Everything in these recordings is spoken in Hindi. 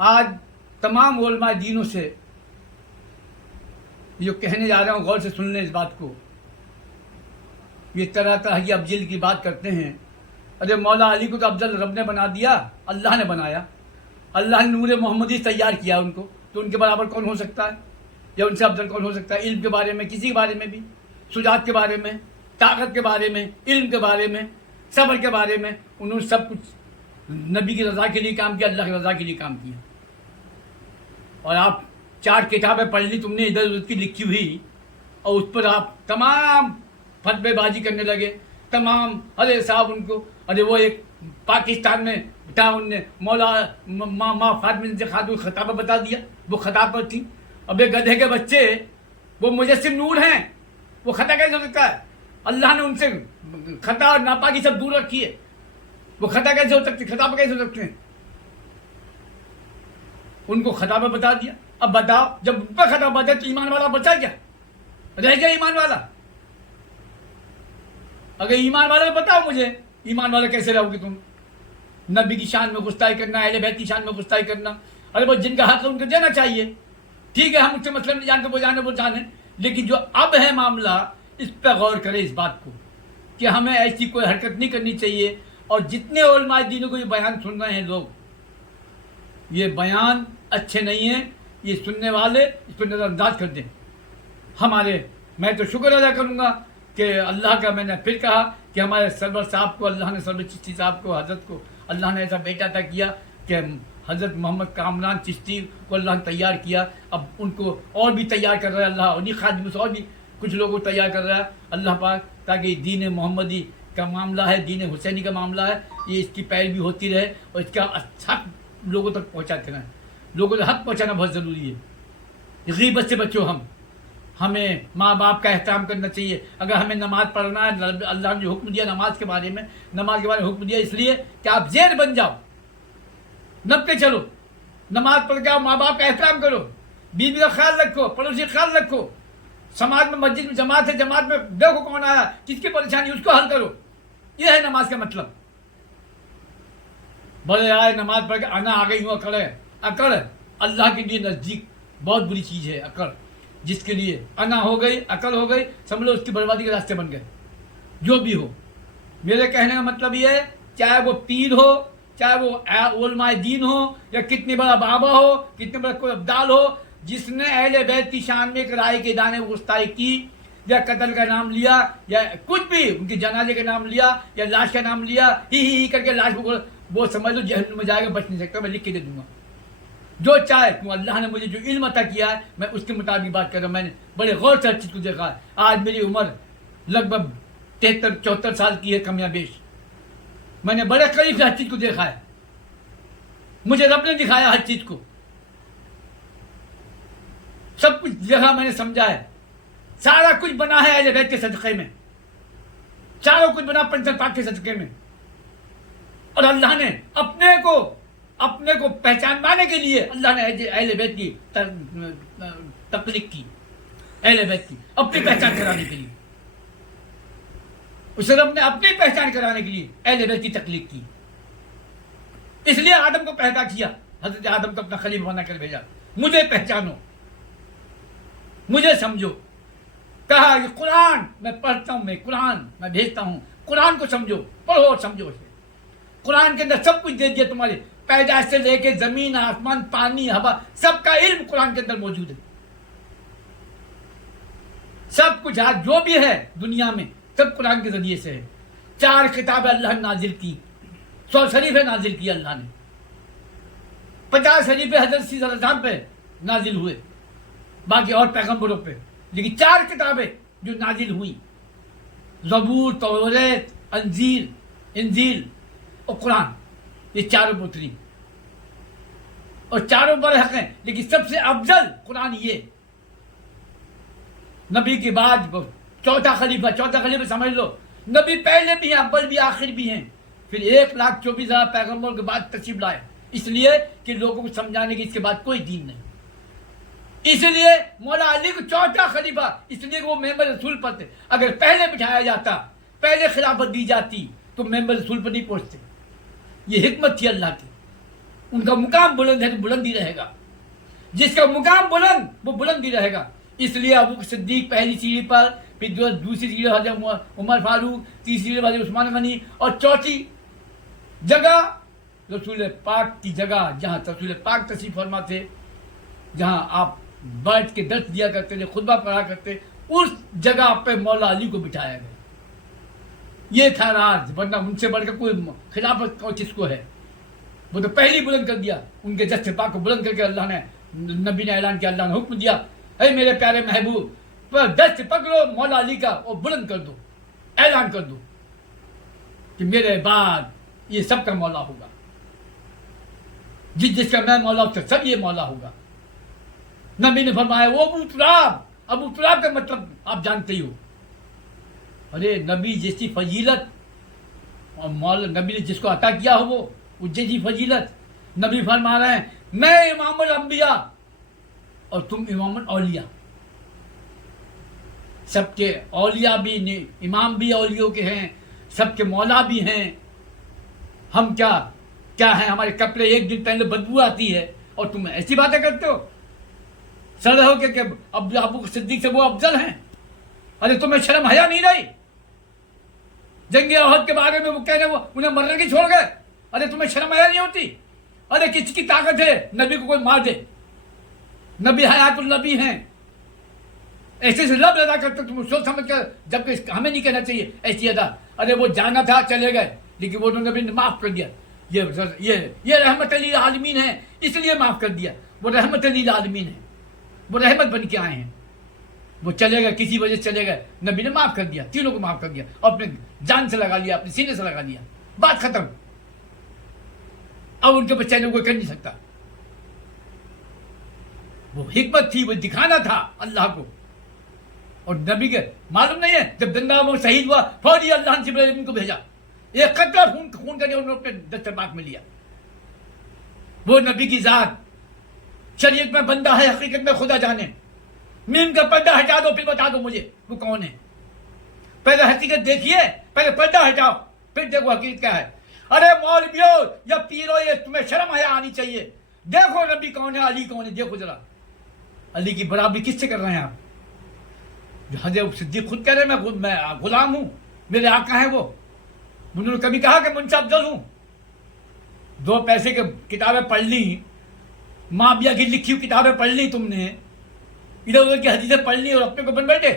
आज तमाम उलमा दीनों से जो कहने जा रहा हूँ, गौर से सुन लें इस बात को। ये तरह तरह की अफजल की बात करते हैं। अरे मौला अली को तो अफजल रब ने बना दिया, अल्लाह ने बनाया। अल्लाह ने नूर मोहम्मदी तैयार किया उनको, तो उनके बराबर कौन हो सकता है या उनसे अफजल कौन हो सकता है? इल्म के बारे में, किसी के बारे में भी, सुजात के बारे में, ताकत के बारे में, इल्म के बारे में, सब्र के बारे में, उन्होंने सब कुछ नबी की रज़ा के लिए काम किया, अल्लाह की रज़ा के लिए काम किया। और आप 4 किताबें पढ़ ली तुमने इधर उधर की लिखी हुई, और उस पर आप तमाम फतवेबाजी करने लगे। तमाम अरे साहब उनको, अरे वो एक पाकिस्तान में था, उनने मौला माँ फातिमा से खातून खताबा बता दिया, वो खताब पर थी। अब एक गधे के बच्चे वो मुजस्सिम नूर हैं, वो खता कैसे हो सकता है? अल्लाह ने उनसे खता और नापाकी सब दूर रखी है, वो खता कैसे हो सकती, खताबा कैसे हो सकते हैं? उनको खताबा बता दिया। अब बताओ, जब उन पर खताबा बचा तो ईमान वाला बचा क्या? रह गया ईमान वाला? अगर ईमान वाला तो बताओ मुझे, ईमान वाला कैसे रहोगे तुम? नबी की शान में गुस्ताई करना, अहले बैत की शान में गुस्ताई करना, अरे वो जिनका हक है उनको देना चाहिए। ठीक है, हम उससे मतलब नहीं जानते, वो जाने, लेकिन जो अब है मामला, इस पर गौर करें इस बात को कि हमें ऐसी कोई हरकत नहीं करनी चाहिए। और जितने उलमाए दीनों को ये बयान सुन रहे हैं लोग, ये बयान अच्छे नहीं है, ये सुनने वाले इस पर नज़रअंदाज कर दें। मैं तो शुक्र अदा करूँगा कि अल्लाह का, मैंने फिर कहा कि हमारे सरवर साहब को अल्लाह ने, सरवर चिश्ती साहब को, हज़रत को अल्लाह ने ऐसा बेटा अता किया कि हज़रत मोहम्मद कामरान चिश्ती को अल्लाह ने तैयार किया। अब उनको और भी तैयार कर रहा है अल्लाह, उन्हीं खादिम से और भी कुछ लोगों को तैयार कर रहा है अल्लाह पाक, ताकि दीन मोहम्मदी का मामला है, दीन हुसैनी का मामला है, ये इसकी पैरवी होती रहे और इसका अच्छा लोगों तक पहुँचाते रहें। लोगों तक हक पहुँचाना बहुत ज़रूरी है। ग़ीबत से बचो। हमें माँ बाप का एहतराम करना चाहिए। अगर हमें नमाज़ पढ़ना है, अल्लाह ने जो हुक्म दिया नमाज के बारे में हुक्म दिया इसलिए कि आप ज़ेर बन जाओ, नब के चलो, नमाज पढ़ के आओ, माँ बाप का एहतराम करो, बीवी का ख्याल रखो, पड़ोसी का ख्याल रखो, समाज में मस्जिद में जमात है, जमात में देखो कौन आया, किसकी परेशानी उसको हल करो। यह है नमाज का मतलब। बोले आए नमाज पढ़ के आना आ गई हूँ, अकड़ अल्लाह के लिए नज़दीक बहुत बुरी चीज़ है। अकड़ जिसके लिए अना हो गई, अकल हो गई, समझ लो उसकी बर्बादी के रास्ते बन गए। जो भी हो, मेरे कहने का मतलब ये है, चाहे वो पीर हो, चाहे वो उलमाए दीन हो, या कितने बड़ा बाबा हो, कितने बड़ा कोई अब्दाल हो, जिसने अहले बैत की शान में एक राय के दाने में गुस्ताई की, या कत्ल का नाम लिया, या कुछ भी उनके जनाजे का नाम लिया, या लाश का नाम लिया, ही करके लाश को, वो समझ लो जहन्नुम में जाएगा, बच नहीं सकता। मैं लिख के दे दूंगा जो चाहे। क्यों अल्लाह ने मुझे जो इल्म अता किया है, मैं उसके मुताबिक बात कर रहा हूँ। मैंने बड़े गौर से हर चीज़ को देखा है। आज मेरी उम्र लगभग 73-74 साल की है, कमियां बेश। मैंने बड़े करीब से हर चीज़ को देखा है। मुझे रब ने दिखाया हर चीज़ को, सब कुछ देखा, मैंने समझा है। सारा कुछ बना है अहले बैत के सदक़े में, चारों कुछ बना पंचर पाक के सदक़े में। और अल्लाह ने अपने को पहचानवाने के लिए अल्लाह ने अहले बैत की तख्लीक की, अहले बैत की अपनी पहचान कराने के लिए, उस रब ने अपनी पहचान कराने के लिए अहले बैत की तख्लीक की। इसलिए आदम को पैदा किया, हजरत आदम को अपना खलीफा बना कर भेजा। मुझे पहचानो, मुझे समझो। कहा ये कुरान मैं पढ़ता हूं, मैं कुरान मैं भेजता हूं, कुरान को समझो, पढ़ो और समझो इसे। कुरान के अंदर सब कुछ दे दिया, तुम्हारे पैदाइश से लेके जमीन आसमान पानी हवा सबका इल्म कुरान के अंदर मौजूद है। सब कुछ आज जो भी है दुनिया में सब कुरान के जरिए से है। 4 किताबें अल्लाह ने नाजिल की, 100 शरीफे नाजिल की अल्लाह ने, 50 शरीफे हजरत सल्लल्लाहु पे नाजिल हुए, बाकी और पैगंबरों पे। लेकिन 4 किताबें जो नाजिल हुई, ज़बूर, तौरात, इंजील और कुरान, ये चारों पुत्री और चारों बड़े हक हैं। लेकिन सबसे अफजल कुरान ये, नबी के बाद चौथा खलीफा समझ लो। नबी पहले भी हैं, अव्वल भी, आखिर भी हैं। फिर 1,24,000 पैगंबरों के बाद तशरीफ लाए, इसलिए कि लोगों को समझाने की इसके बाद कोई दीन नहीं। इसलिए मौला अली को चौथा खलीफा, इसलिए वो मेंबर रसूल पर थे। अगर पहले बिठाया जाता, पहले खिलाफत दी जाती, तो मेंबर रसूल पर नहीं पहुंचते। ये हिकमत थी अल्लाह की। उनका मुकाम बुलंद है तो बुलंद ही रहेगा, जिसका मुकाम बुलंद वो बुलंद ही रहेगा। इसलिए अबू सिद्दीक पहली सीढ़ी पर, फिर जो दूसरी सीढ़ी हज़रत उमर फारूक, तीसरी सीढ़ी पर उस्मान गनी, और चौथी जगह रसूल पाक की जगह, जहाँ रसूल पाक तशरीफ फरमा थे, जहाँ आप बैठ के दर्स दिया करते थे, खुतबा पढ़ा करते, उस जगह पे मौला अली को बिठाया गया। ये था राज, वरना उनसे बढ़कर कोई खिलाफत किसको है। वो तो पहले ही बुलंद कर दिया, उनके जस्से पाक को बुलंद करके अल्लाह ने, नबी ने ऐलान किया, अल्लाह ने हुक्म दिया, अरे मेरे प्यारे महबूब पर दस्त पकड़ो मौला अली का और बुलंद कर दो, ऐलान कर दो कि मेरे बाद ये सबका मौला होगा, जिसका मैं मौला उसका सब ये मौला होगा। नबी ने फरमाया वो अबू तुराब का मतलब आप जानते ही हो। अरे नबी जैसी फजीलत और मौला नबी ने जिसको अता किया हो वो जैसी फजीलत, नबी फरमा रहे हैं मैं इमामुल अंबिया और तुम इमामुल औलिया। सबके औलिया भी इमाम भी औलियों के हैं, सबके मौला भी हैं। हम क्या है, हमारे कपड़े एक दिन पहले बदबू आती है और तुम ऐसी बातें करते हो, सर हो के अबू सिद्दीक से वो अफजल हैं। अरे तुम्हें शर्म हया नहीं रही? जंगे ओहद के बारे में वो कह रहे, वो उन्हें मरने की छोड़ गए। अरे तुम्हें शर्म हया नहीं होती? अरे किसकी ताकत है नबी को कोई मार दे? नबी हयातुल नबी हैं, ऐसे से लब अदा करते तुम सोच समझ कर, जबकि हमें नहीं कहना चाहिए ऐसी अदा। अरे वो जाना था चले गए, लेकिन वो तो नबी ने माफ कर दिया। ये रहमत लिल आलमीन है, इसलिए माफ कर दिया। वो रहमत लिल आलमीन है, वो रहमत बन के आए हैं। वो चले गए, किसी वजह से चले गए, नबी ने माफ कर दिया, तीनों को माफ कर दिया, और अपने जान से लगा लिया, अपने सीने से लगा लिया, बात खत्म। अब उनके बच्चे ने कोई कर नहीं सकता। वो हिकमत थी, वो दिखाना था अल्लाह को। और नबी के मालूम नहीं है, जब दंगा में शहीद हुआ फौरी अल्लाह ने जिब्राइल को भेजा, एक कतरा खून करके उन्होंने अपने दस्तरबाग में लिया। वो नबी की जात शरीयत में बंदा है, हकीकत में खुदा जाने। मीम का पर्दा हटा दो, फिर बता दो मुझे वो कौन है। पहले हकीकत देखिए, पहले पर्दा हटाओ, फिर देखो हकीकत क्या है। अरे मौलवियों या पीरो, ये तुम्हें शर्म हया आनी चाहिए। देखो नबी कौन है, अली कौन है, देखो जरा। अली की बराबरी किससे कर रहे हैं आप? हज़रत सिद्दीक खुद कह रहे हैं मैं गुलाम हूं, मेरे आका है वो। उन्होंने कभी कहा कि मुझसे अफजल हूं? 2 पैसे की किताबें पढ़ ली, माविया की लिखी हुई किताबें पढ़ ली तुमने, इधर उधर की हदीसें पढ़ ली और अपने को बन बैठे।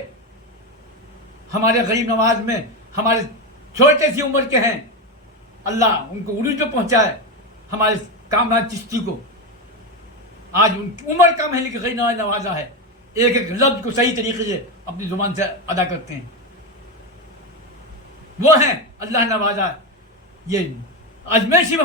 हमारे गरीब नवाज में हमारे छोटे सी उम्र के हैं, अल्लाह उनको उरूज पे पहुंचाए, हमारे कामरान चिश्ती को। आज उनकी उम्र कम है लेकिन गरीब नवाजा है, एक एक लफ्ज को सही तरीके से अपनी जुबान से अदा करते हैं। वो हैं अल्लाह नवाजा। ये अजमेर शरीफ